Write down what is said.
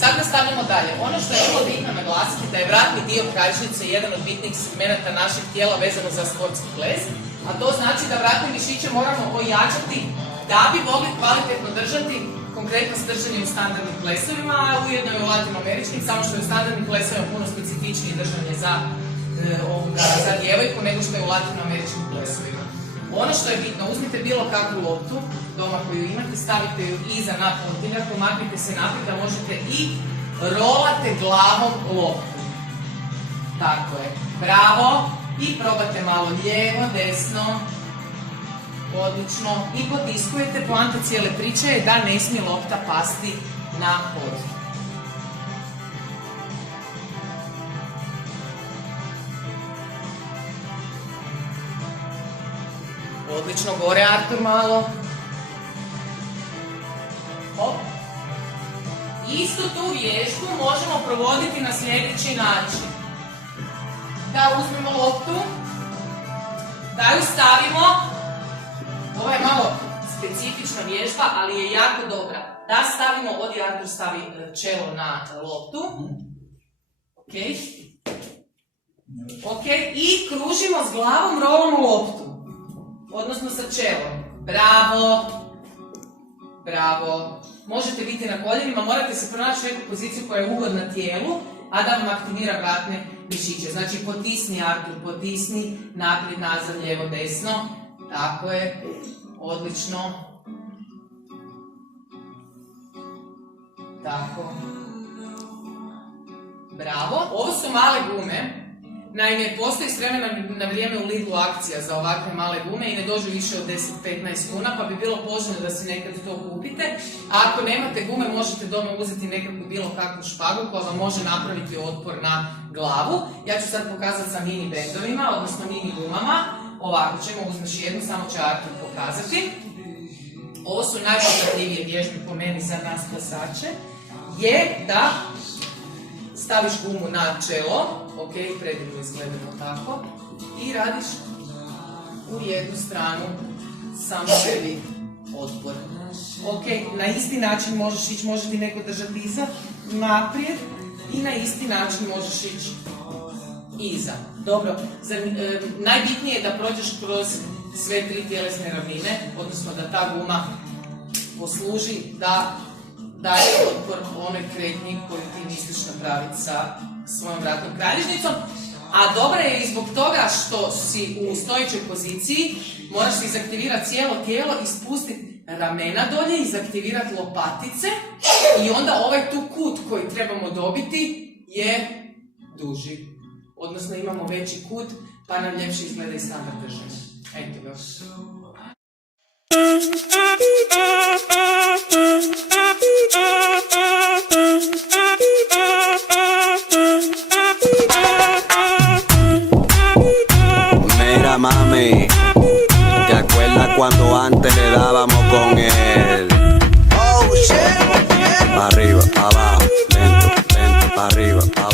Sad nastavljamo dalje. Ono što je vrlo bitno naglasiti da je vratni dio kralježnice jedan od bitnih segmenata našeg tijela vezano za sportski ples, a to znači da vratne mišiće moramo ojačati da bi mogli kvalitetno držati konkretno držanje u standardnim plesovima, a ujedno i u latinoameričkim, samo što je u standardnim plesovima puno specifičnije držanje za djevojku nego što je u latinoameričkim plesovima. Ono što je bitno, uzmite bilo kakvu loptu doma koju imate, stavite ju iza na kontinent, pomaknite se naprijed da možete i rolate glavom loptu. Tako je. Bravo. I probate malo lijevo, desno. Odlično. I potiskujete. Poanta cijele priče je da ne smije lopta pasti na pod. Odlično. Gore, Artur, malo. Hop. Istu tu vježbu možemo provoditi na sljedeći način. Da uzmemo loptu, da ju stavimo. Ovo je malo specifična vježba, ali je jako dobra. Da stavimo, ovdje Artur stavi čelo na loptu. Ok. I kružimo s glavom, rolamo loptu. Odnosno sa čelom. Bravo. Bravo. Možete biti na koljenima, morate se pronaći neku poziciju koja je ugodna tijelu, a da vam aktivira vratne mišiće. Znači potisni, Artur, potisni, naprijed, nazad, lijevo, desno. Tako je. Odlično. Tako. Bravo. Ovo su male gume. Naime, postoji s vremena na vrijeme u Lidlu akcija za ovakve male gume i ne dođu više od 10-15 kuna, pa bi bilo poželjno da si nekad to kupite. A ako nemate gume, možete doma uzeti nekakvu bilo kakvu špagu koja vam može napraviti otpor na glavu. Ja ću sad pokazati sa mini bendovima, odnosno mini gumama. Ovako ćemo, uzmeš jednu, samo će Artur pokazati. Ovo su najpoznatljivije vježbe po meni za nas plesače. Je da staviš gumu na čelo, ok, predivno izgledamo tako, i radiš u jednu stranu sam sebi otpor. Ok, na isti način možeš ići, može ti neko držati iza, naprijed, i na isti način možeš ići iza. Dobro, najbitnije je da prođeš kroz sve tri tjelesne ravnine, odnosno da ta guma posluži da daje otpor onoj kretnji koju ti misliš napraviti sa svojom vratnom kralježnicom. A dobra je i zbog toga što si u stojećoj poziciji, moraš se izaktivirati cijelo tijelo i spustiti ramena dolje, izaktivirati lopatice i onda ovaj tu kut koji trebamo dobiti je duži. Odnosno imamo veći kut, pa nam ljepše izgleda i standard držanja. Eto ga. Mira mami, ¿te acuerdas cuando antes le dábamos con él? Oh shit. Pa' arriba, pa' abajo, lento, lento, pa' arriba, pa' abajo.